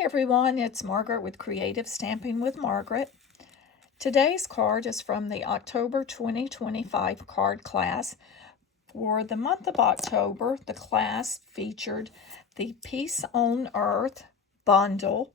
Hi everyone, it's Margaret with Creative Stamping with Margaret. Today's card is from the October 2025 card class. For the month of October, the class featured the Peace on Earth bundle.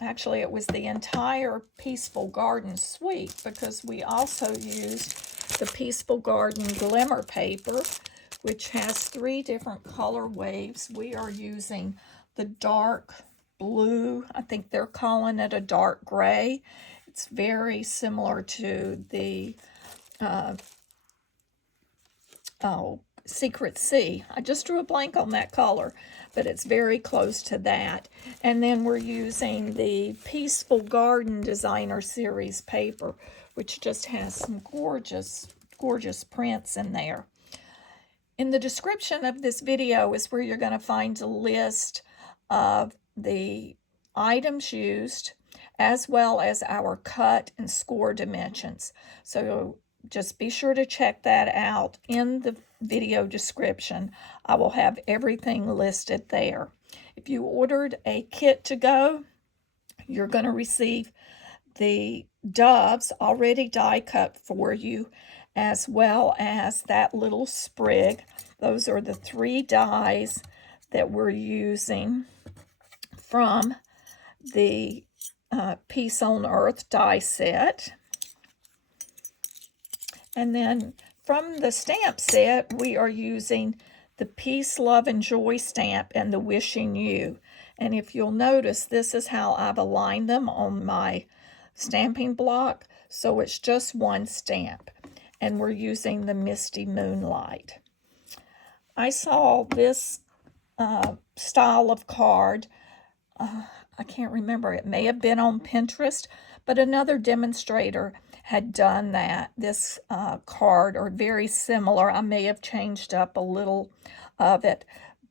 Actually, it was the entire Peaceful Garden suite because we also used the Peaceful Garden Glimmer paper, which has 3 different color waves. We are using the dark blue. I think they're calling it a dark gray. It's very similar to the Secret Sea. I just drew a blank on that color, but it's very close to that. And then we're using the Peaceful Garden Designer Series paper, which just has some gorgeous, gorgeous prints in there. In the description of this video is where you're going to find a list of the items used, as well as our cut and score dimensions. So just be sure to check that out in the video description. I will have everything listed there. If you ordered a kit to go, you're going to receive the doves already die cut for you, as well as that little sprig. Those are the 3 dies that we're using from the Peace on Earth die set. And then from the stamp set, we are using the Peace, Love, and Joy stamp and the Wishing You. And if you'll notice, this is how I've aligned them on my stamping block. So it's just one stamp. And we're using the Misty Moonlight. I saw this style of card. I can't remember. It may have been on Pinterest, but another demonstrator had done that. This card, or very similar. I may have changed up a little of it,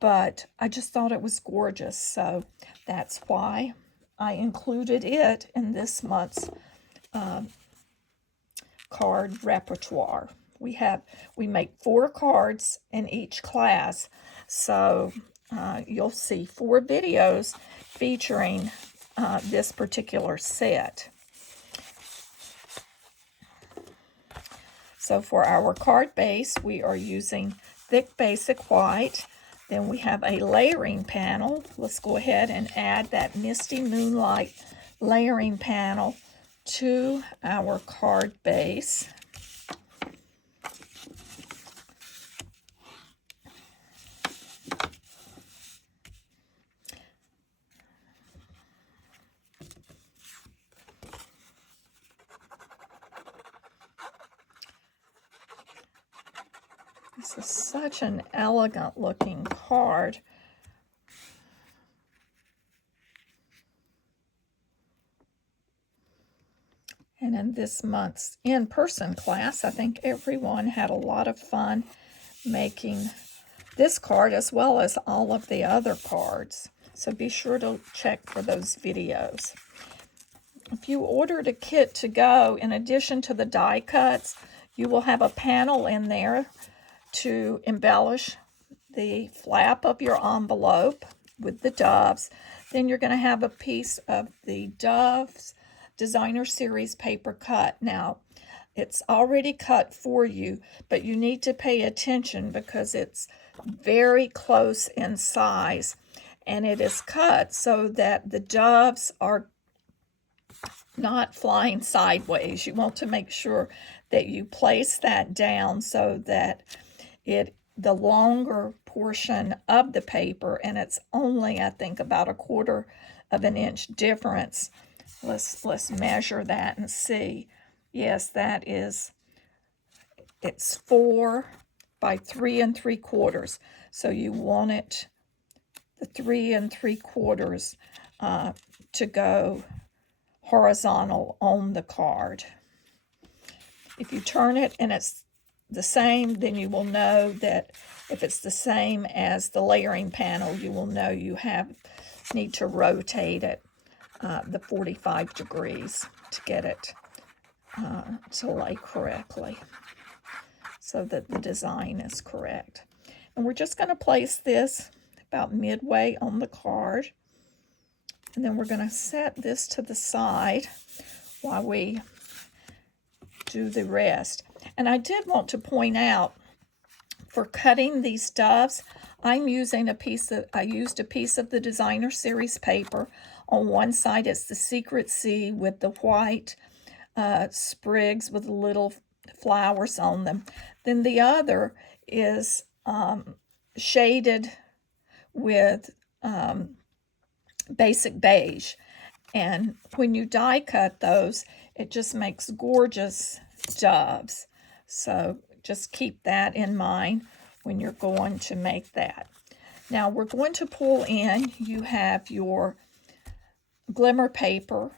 but I just thought it was gorgeous. So that's why I included it in this month's card repertoire. We make 4 cards in each class, so you'll see 4 videos featuring this particular set. So for our card base, we are using thick basic white. Then we have a layering panel. Let's go ahead and add that Misty Moonlight layering panel to our card base. This is such an elegant looking card. And in this month's in-person class, I think everyone had a lot of fun making this card as well as all of the other cards. So be sure to check for those videos. If you ordered a kit to go, in addition to the die cuts, you will have a panel in there to embellish the flap of your envelope with the doves. Then you're going to have a piece of the Doves Designer Series paper cut. Now, it's already cut for you, but you need to pay attention because it's very close in size, and it is cut so that the doves are not flying sideways. You want to make sure that you place that down so that the longer portion of the paper, and it's only, I think, about 1/4 of an inch difference. Let's measure that and see. Yes, it's 4 by 3 3/4. So you want it, the 3 3/4, to go horizontal on the card. If you turn it and it's the same, then you will know that if it's the same as the layering panel, you will know you need to rotate it the 45 degrees to get it to lay correctly so that the design is correct. And we're just going to place this about midway on the card. And then we're going to set this to the side while we do the rest. And I did want to point out, for cutting these doves, I'm using I used a piece of the Designer Series paper. On one side, it's the Secret Sea with the white sprigs with little flowers on them. Then the other is shaded with basic beige. And when you die cut those, it just makes gorgeous doves. So just keep that in mind when you're going to make that. Now we're going to pull in, you have your Glimmer paper.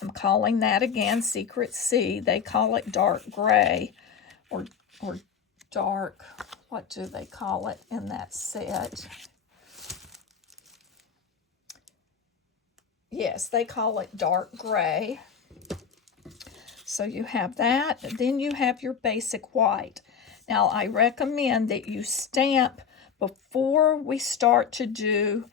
I'm calling that again Secret Sea. They call it dark gray or dark, what do they call it in that set? Yes, they call it dark gray. So you have that. Then you have your basic white. Now I recommend that you stamp before we start to do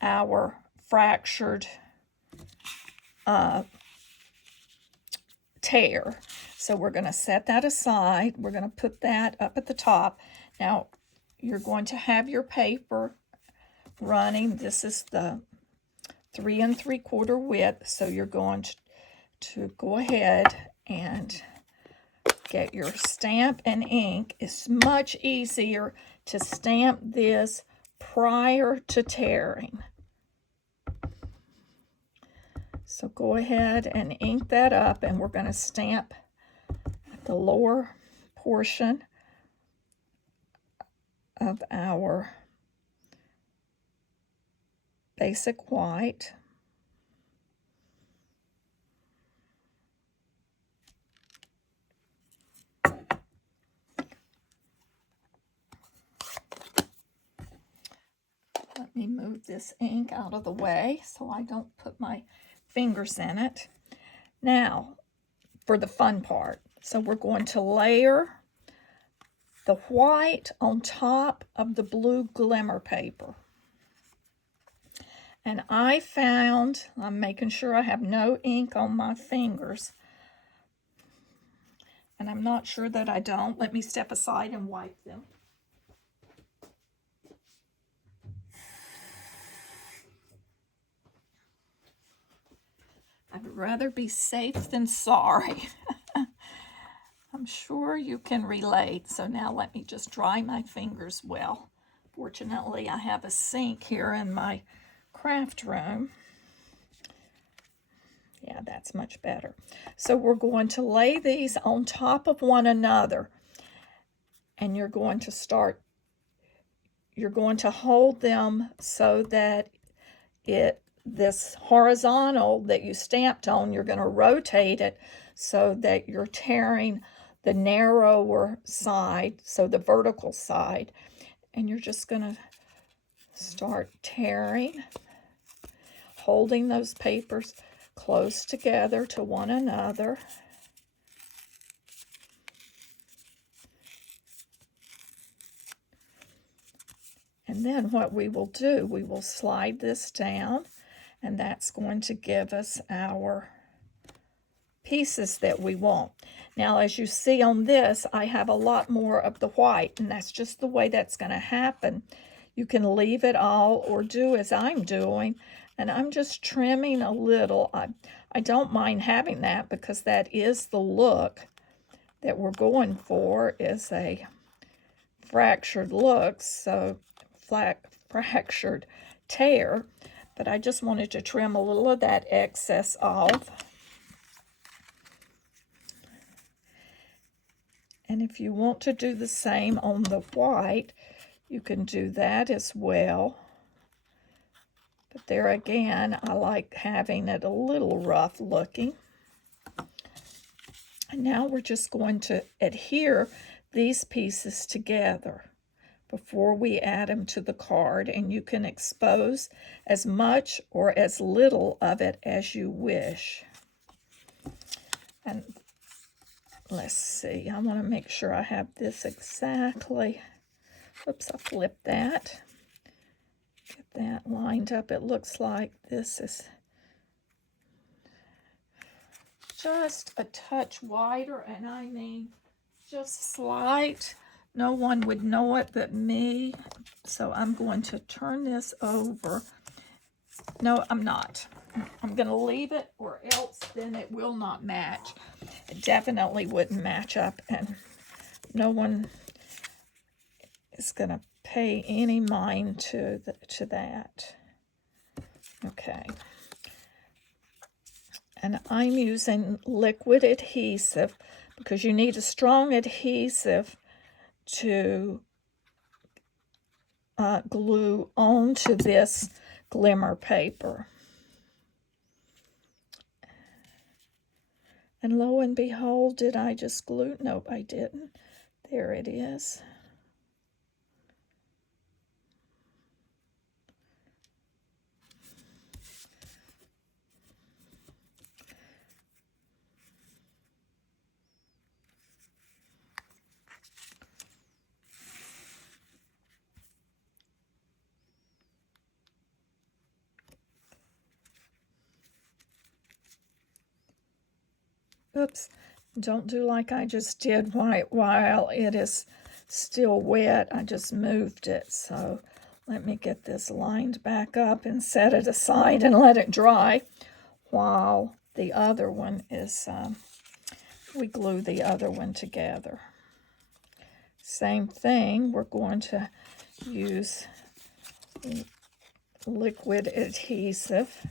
our fractured tear. So we're going to set that aside. We're going to put that up at the top. Now you're going to have your paper running. This is the 3 3/4 width. So you're going to go ahead and get your stamp and ink. It's much easier to stamp this prior to tearing. So go ahead and ink that up, and we're going to stamp the lower portion of our basic white. Let me move this ink out of the way so I don't put my fingers in it. Now, for the fun part. So we're going to layer the white on top of the blue Glimmer paper. And I found, I'm making sure I have no ink on my fingers. And I'm not sure that I don't. Let me step aside and wipe them. I'd rather be safe than sorry. I'm sure you can relate. So now let me just dry my fingers well. Fortunately, I have a sink here in my craft room. Yeah, that's much better. So we're going to lay these on top of one another. And you're going to hold them so that this horizontal that you stamped on, you're going to rotate it so that you're tearing the narrower side, so the vertical side, and you're just going to start tearing, holding those papers close together to one another. And then what we will do, we will slide this down, and that's going to give us our pieces that we want. Now, as you see on this, I have a lot more of the white, and that's just the way that's going to happen. You can leave it all or do as I'm doing, and I'm just trimming a little. I don't mind having that because that is the look that we're going for, is a fractured look, so fractured tear, but I just wanted to trim a little of that excess off. And if you want to do the same on the white, you can do that as well. But there again, I like having it a little rough looking. And now we're just going to adhere these pieces together before we add them to the card, and you can expose as much or as little of it as you wish. And let's see, I want to make sure I have this exactly. Oops, I flipped that. Get that lined up. It looks like this is just a touch wider, and I mean just slight. No one would know it but me. So I'm going to turn this over. No, I'm not. I'm going to leave it, or else then it will not match. It definitely wouldn't match up, and no one is going to pay any mind to that. Okay. And I'm using liquid adhesive because you need a strong adhesive to glue onto this glimmer paper. And lo and behold, did I just glue? Nope, I didn't. There it is. Oops, don't do like I just did while it is still wet. I just moved it. So let me get this lined back up and set it aside and let it dry while the other one is, we glue the other one together. Same thing, we're going to use liquid adhesive.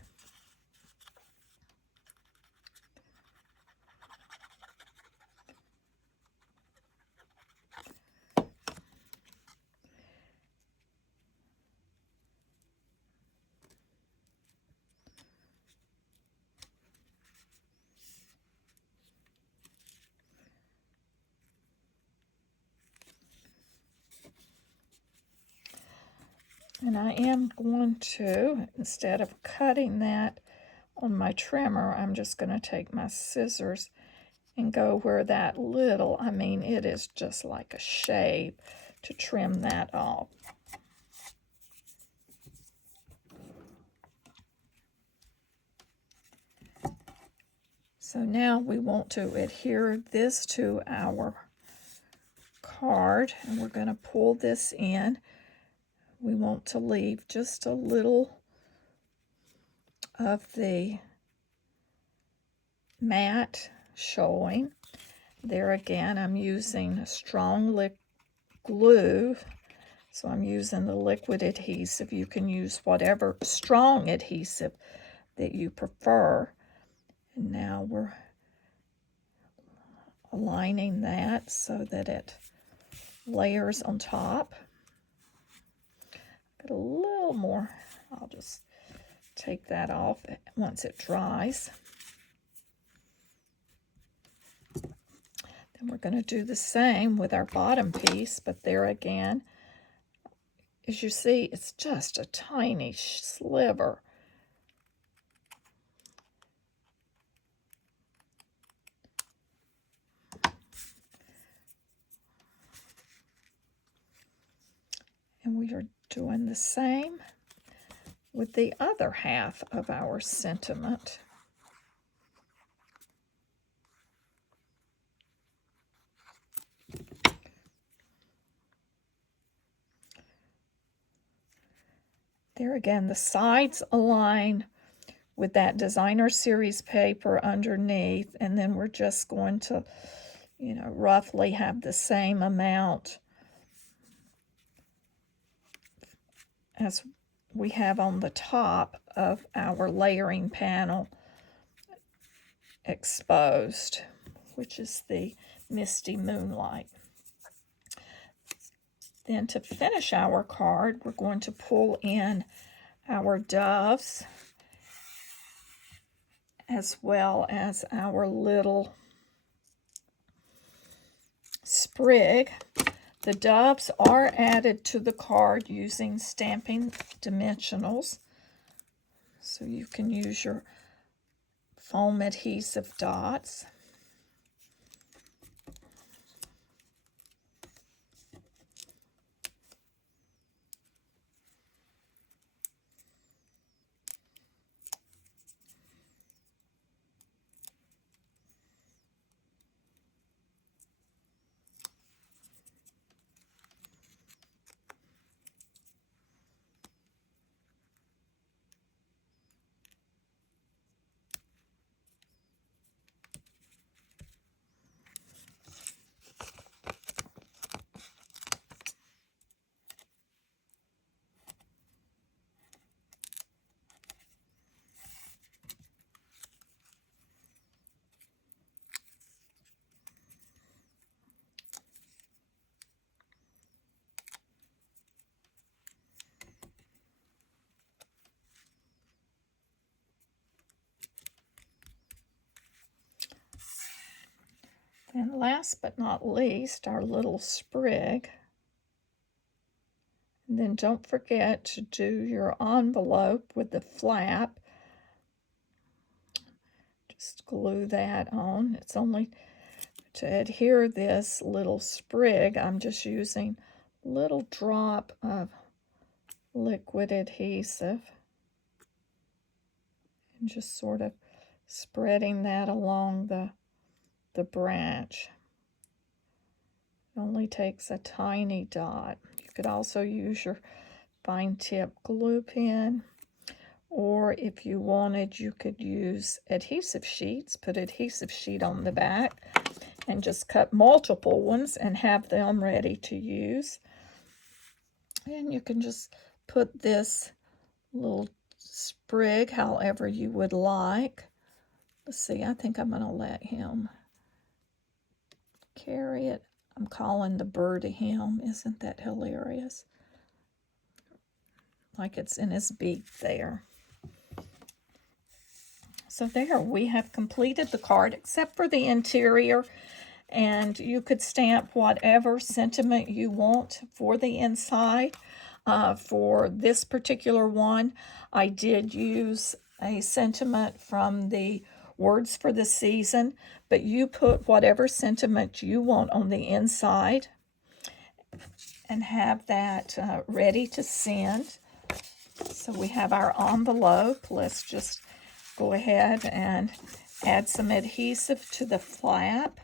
And I am going to, instead of cutting that on my trimmer, I'm just going to take my scissors and go where that little, I mean, it is just like a shave to trim that off. So now we want to adhere this to our card, and we're going to pull this in. We want to leave just a little of the matte showing. There again, I'm using a strong glue, so I'm using the liquid adhesive. You can use whatever strong adhesive that you prefer. And now we're aligning that so that it layers on top. Get a little more. I'll just take that off once it dries. Then we're going to do the same with our bottom piece, but there again, as you see, it's just a tiny sliver. And we are doing the same with the other half of our sentiment. There again, the sides align with that designer series paper underneath, and then we're just going to, roughly have the same amount as we have on the top of our layering panel exposed, which is the Misty Moonlight. Then to finish our card, we're going to pull in our doves as well as our little sprig. The doves are added to the card using stamping dimensionals. So you can use your foam adhesive dots. And last but not least, our little sprig. And then don't forget to do your envelope with the flap. Just glue that on. It's only to adhere this little sprig, I'm just using a little drop of liquid adhesive and just sort of spreading that along the branch. It only takes a tiny dot. You could also use your fine tip glue pen, or if you wanted, you could use adhesive sheets, put adhesive sheet on the back, and just cut multiple ones and have them ready to use. And you can just put this little sprig however you would like. Let's see, I think I'm going to let him carry it. I'm calling the bird a him. Isn't that hilarious? Like it's in his beak there. So there, we have completed the card except for the interior. And you could stamp whatever sentiment you want for the inside. For this particular one, I did use a sentiment from the Words for the Season, but you put whatever sentiment you want on the inside and have that ready to send. So we have our envelope. Let's just go ahead and add some adhesive to the flap.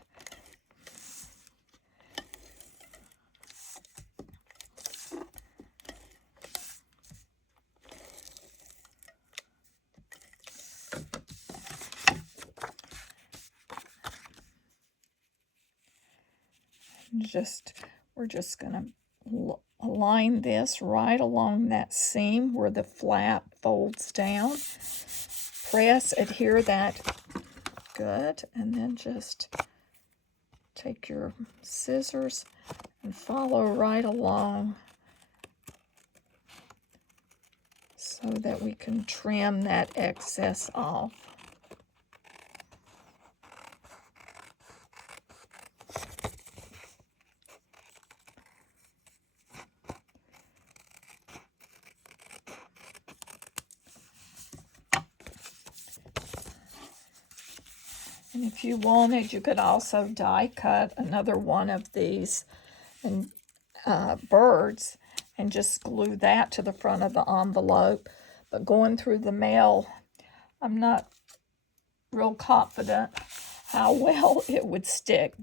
We're just going to align this right along that seam where the flap folds down. Press, adhere that good, and then just take your scissors and follow right along so that we can trim that excess off. And if you wanted, you could also die cut another one of these and birds and just glue that to the front of the envelope. But going through the mail, I'm not real confident how well it would stick,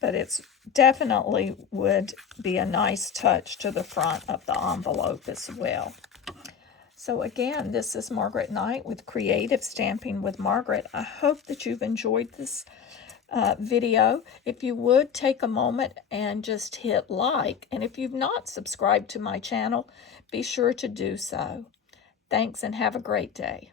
but it's definitely would be a nice touch to the front of the envelope as well. So again, this is Margaret Knight with Creative Stamping with Margaret. I hope that you've enjoyed this video. If you would take a moment and just hit like, and if you've not subscribed to my channel, be sure to do so. Thanks and have a great day.